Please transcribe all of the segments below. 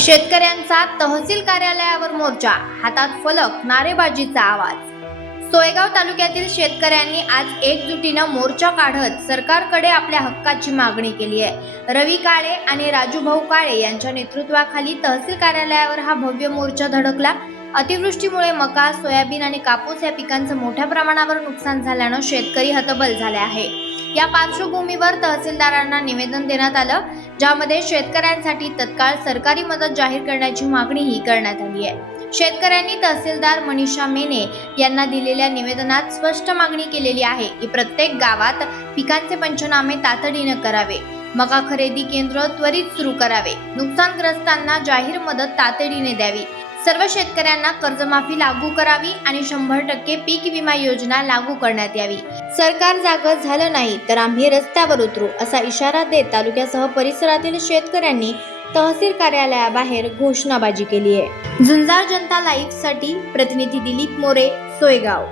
शेतकऱ्यांचा तहसील कार्यालयावर मोर्चा हातात फलक नारेबाजीचा आवाज. सोयगाव तालुक्यातील शेतकऱ्यांनी आज एकजुटीनं मोर्चा काढत सरकारकडे आपल्या हक्काची मागणी केली आहे. रवी काळे आणि राजू भाऊ काळे यांच्या नेतृत्वाखाली तहसील कार्यालयावर हा भव्य मोर्चा धडकला. अतिवृष्टीमुळे मका सोयाबीन आणि कापूस या पिकांचं मोठ्या प्रमाणावर नुकसान झाल्यानं शेतकरी हतबल झाले आहे. या पार्श्वभूमीवर तहसीलदारांना निवेदन देण्यात आलं. ज्यामध्ये शेतकऱ्यांसाठी तत्काळ सरकारी मदत जाहीर करण्याची मागणीही करण्यात आली आहे. शेतकऱ्यांनी तहसीलदार मनीषा मेने यांना दिलेल्या निवेदनात स्पष्ट मागणी केलेली आहे की प्रत्येक गावात पिकांचे पंचनामे तातडीनं करावे. मका खरेदी केंद्र त्वरित सुरू करावे. नुकसानग्रस्तांना जाहीर मदत तातडीने द्यावी. सर्व शेतकऱ्यांना कर्जमाफी लागू करावी आणि शंभर टक्के पीक विमा योजना लागू करण्यात यावी. सरकार जागं झालं नाही तर आम्ही रस्त्यावर उतरू असा इशारा देत तालुक्यासह परिसरातील शेतकऱ्यांनी तहसील कार्यालयाबाहेर घोषणाबाजी केली आहे. झुंजार जनता लाईव्हसाठी प्रतिनिधी दिलीप मोरे सोयगाव.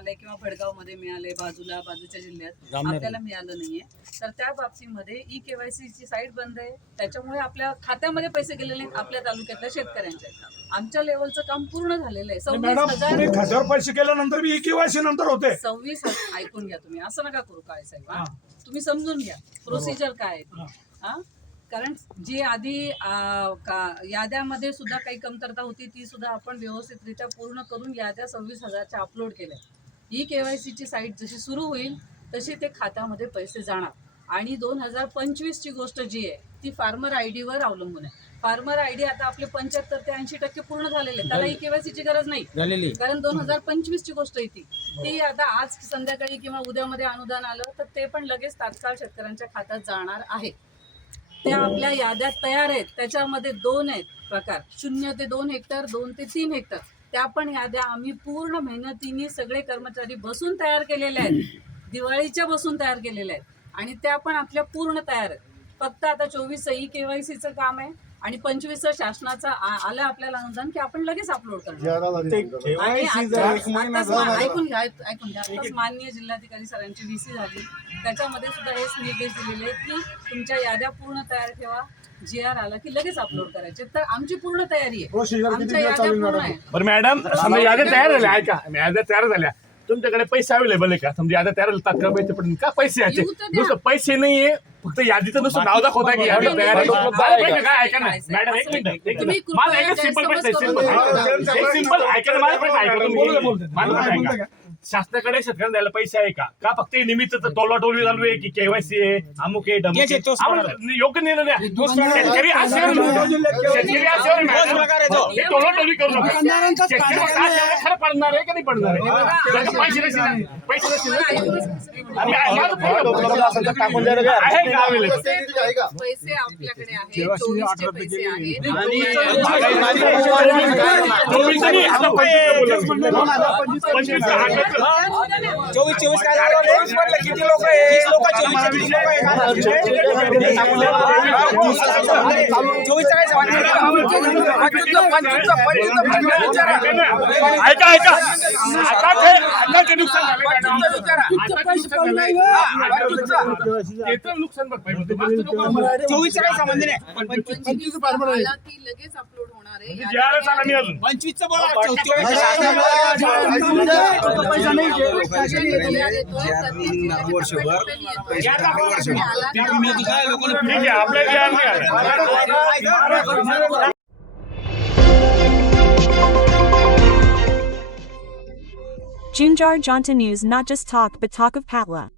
मिळालंय किंवा भडगावमध्ये मिळालंय बाजूला बाजूच्या जिल्ह्यात आपल्याला मिळालं नाहीये. तर त्या बाबतीमध्ये ई केवायसी ची साईट बंद आहे. त्याच्यामुळे आपल्या खात्यामध्ये पैसे गेलेले नाहीत आपल्या तालुक्यातल्या शेतकऱ्यांच्या आमच्या लेवलचं काम पूर्ण झालेलं आहे. सव्वीस हजार पैसे केल्यानंतर बी केवायसी नंतर होते. सव्वीस ऐकून घ्या तुम्ही. असं नका करू काळे साहेब? तुम्ही समजून घ्या. प्रोसिजर काय आहे. हा. कारण जी आधी याद्यामध्ये सुद्धा काही कमतरता होती ती सुद्धा आपण व्यवस्थितरित्या पूर्ण करून याद्या सव्वीस हजारच्या अपलोड केल्या. ही केवायसीची साईट जशी सुरू होईल तशी ते खात्यामध्ये पैसे जाणार. आणि दोन हजार पंचवीसची गोष्ट जी आहे ती फार्मर आय डीवर अवलंबून आहे. फार्मर आय डी आता आपले पंच्याहत्तर ते ऐंशी टक्के पूर्ण झालेले आहे. त्याला ही केवायसीची गरज नाही. कारण दोन हजार पंचवीस ची गोष्ट येते ती. आता आज संध्याकाळी किंवा उद्यामध्ये अनुदान आलं तर ते पण लगेच तात्काळ शेतकऱ्यांच्या खात्यात जाणार आहे. त्या आपल्या याद्यात तयार आहेत. त्याच्यामध्ये दोन आहेत प्रकार. शून्य ते दोन हेक्टर दोन ते तीन हेक्टर. त्या पण याद्या आम्ही पूर्ण मेहनतीने सगळे कर्मचारी बसून तयार केलेल्या आहेत. दिवाळीच्या बसून तयार केलेल्या आहेत. आणि त्या पण आपल्या पूर्ण तयार आहेत. फक्त आता चोवीस ई केवायसीचं काम आहे आणि पंचवीस शासनाचं आलं आपल्याला अनुदान की आपण लगेच अपलोड करणार. ऐकून घ्या ऐक- ऐकून घ्या. आताच माननीय जिल्हाधिकारी सरांची व्हीसी झाली. त्याच्यामध्ये सुद्धा हेच निर्देश दिलेले आहेत की तुमच्या याद्या पूर्ण तयार ठेवा. जी आर आला की लगेच अपलोड करायचे. तर आमची पूर्ण तयारी आहे. आमच्या याद्या पूर्ण बरं मॅडम समजा याद्या तयार झाल्या. ऐका याद्या तयार झाल्या. तुमच्याकडे पैसे अवेलेबल आहे का? समजा याद्या तयार झाल्या तात्काळ पैसे पडतील का? पैसे याचे. येऊ तर द्या. नुसतं पैसे नाहीये फक्त यादीचं नुसतं नाव दाखवता की यादी तयार आहे. नाही, मला नाही, माहिती काय ऐका ना. मॅडम एक मिनिट एक तुम्ही माझा प्रश्न एक सिंपल ऐका ना माझा प्रश्न ऐका. तुम्ही. माझा प्रश्न ऐका. शासनाकडे शेतकऱ्यांना द्यायला पैसे आहे का? का फक्त हे निमित्त टोलवाटोलवी चालू आहे की केवायसी आहे अमुक आहे डमुक याचे आहे? तोच आम्हाला प्रकार योग्य निर्णय द्या. शेतकरी शेतकरी तोच प्रकार आहे तो. हे टोलवाटोलवी करू नका. खरं पडणार आहे का नाही पडणार आहे? पैसे नसतील पैसे? पैसे आपल्याकडे चोवीस चोवीस चोवीस काय चोवीस किती लोक आहे लोक? चोवीस किती लोक आहे चोवीस ऐका ऐका आता ते आता ते नुकसान नुकसान. चोवीस काय संबंध नाही पंचवीस लगेच अपलोड होणार आहे म्हणजे ज्यावेळेस आला मी अजून पंचवीसचं बोला चोवीस ठीक आहे आपल्या ज्या नाही आल्या. Junjar Jonta News not just talk but talk of Patla.